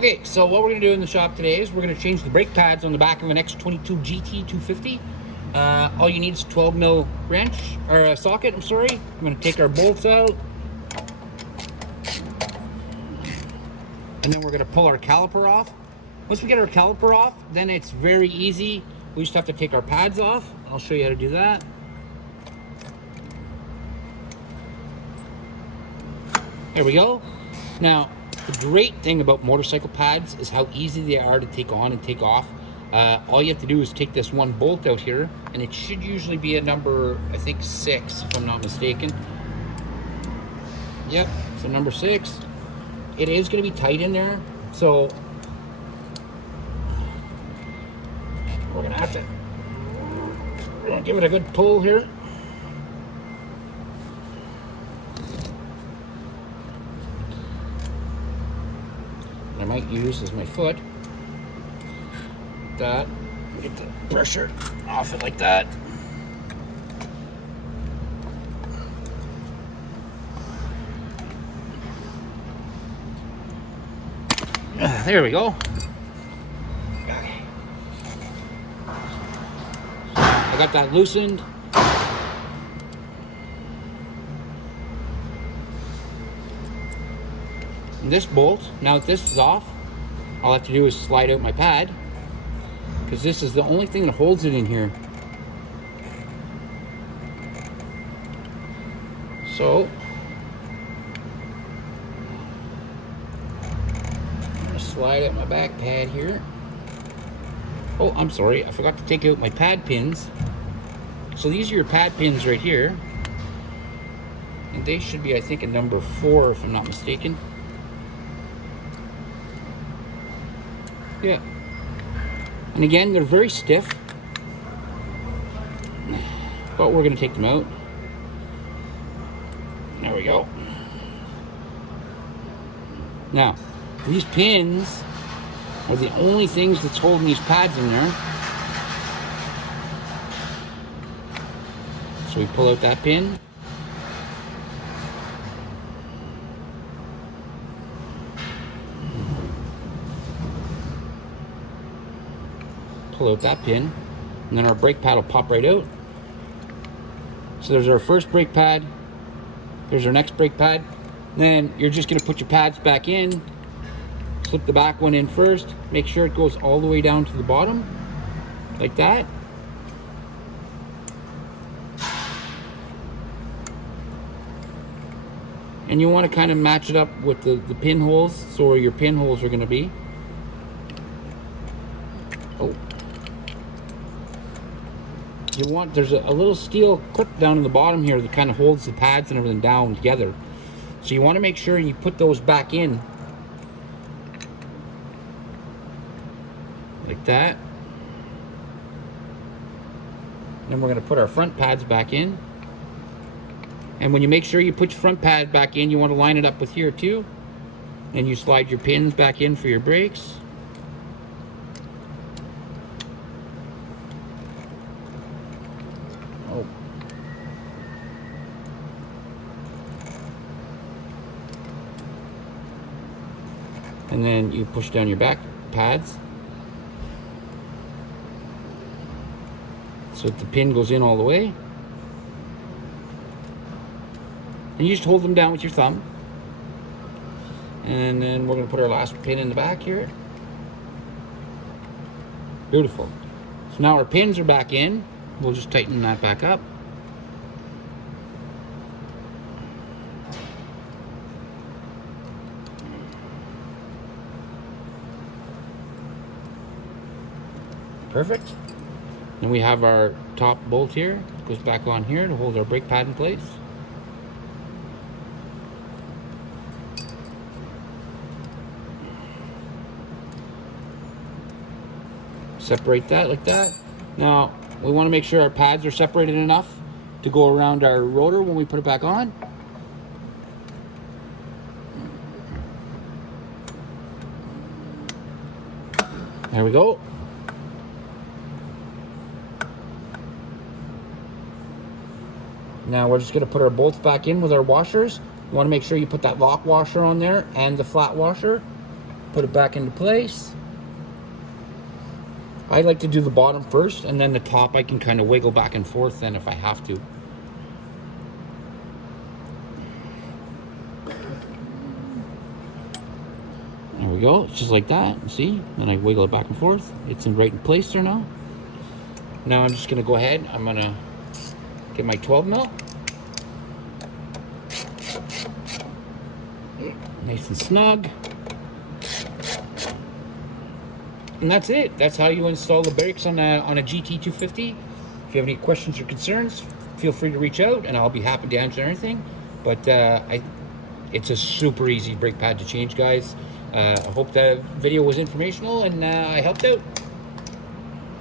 Okay, so what we're going to do in the shop today is we're going to change the brake pads on the back of an x22GT 250. All you need is a 12mm wrench, or a socket, I'm sorry. I'm going to take our bolts out. And then we're going to pull our caliper off. Once we get our caliper off, then it's very easy. We just have to take our pads off. I'll show you how to do that. There we go. Now, the great thing about motorcycle pads is how easy they are to take on and take off. All you have to do is take this one bolt out here, and it should usually be a number, I think 6, if I'm not mistaken. Yep, so number 6. It is going to be tight in there, so we're going to have to give it a good pull here. I might use as my foot. That, get the pressure off it like that. There we go. Okay. I got that loosened. And this bolt, now that this is off, all I have to do is slide out my pad, because this is the only thing that holds it in here. So I'm going to slide out my back pad here. Oh, I'm sorry, I forgot to take out my pad pins. So these are your pad pins right here, and they should be, I think, a number 4 if I'm not mistaken. Yeah. And again, they're very stiff, but we're going to take them out. There we go. Now, these pins are the only things that's holding these pads in there. So we pull out that pin. Pull out that pin, and then our brake pad will pop right out. So there's our first brake pad, there's our next brake pad. Then you're just going to put your pads back in, slip the back one in first, make sure it goes all the way down to the bottom, like that. And you want to kind of match it up with the pinholes, so where your pinholes are going to be. Oh. You want, there's a little steel clip down in the bottom here that kind of holds the pads and everything down together. So you want to make sure you put those back in like that. Then we're going to put our front pads back in. And when you make sure you put your front pad back in, you want to line it up with here too. And you slide your pins back in for your brakes. Oh. And then you push down your back pads so that the pin goes in all the way. And you just hold them down with your thumb. And then we're going to put our last pin in the back here. Beautiful. So now our pins are back in. We'll just tighten that back up. Perfect. Then we have our top bolt here. It goes back on here to hold our brake pad in place. Separate that like that. Now, we want to make sure our pads are separated enough to go around our rotor when we put it back on. There we go. Now we're just going to put our bolts back in with our washers. You want to make sure you put that lock washer on there and the flat washer. Put it back into place. I like to do the bottom first, and then the top I can kind of wiggle back and forth then if I have to. There we go, it's just like that, see? Then I wiggle it back and forth. It's right in place there now. Now I'm just gonna go ahead, I'm gonna get my 12 mil. Nice and snug. And that's it. That's how you install the brakes on a GT250. If you have any questions or concerns, feel free to reach out and I'll be happy to answer anything. But it's a super easy brake pad to change, guys. I hope the video was informational and I helped out.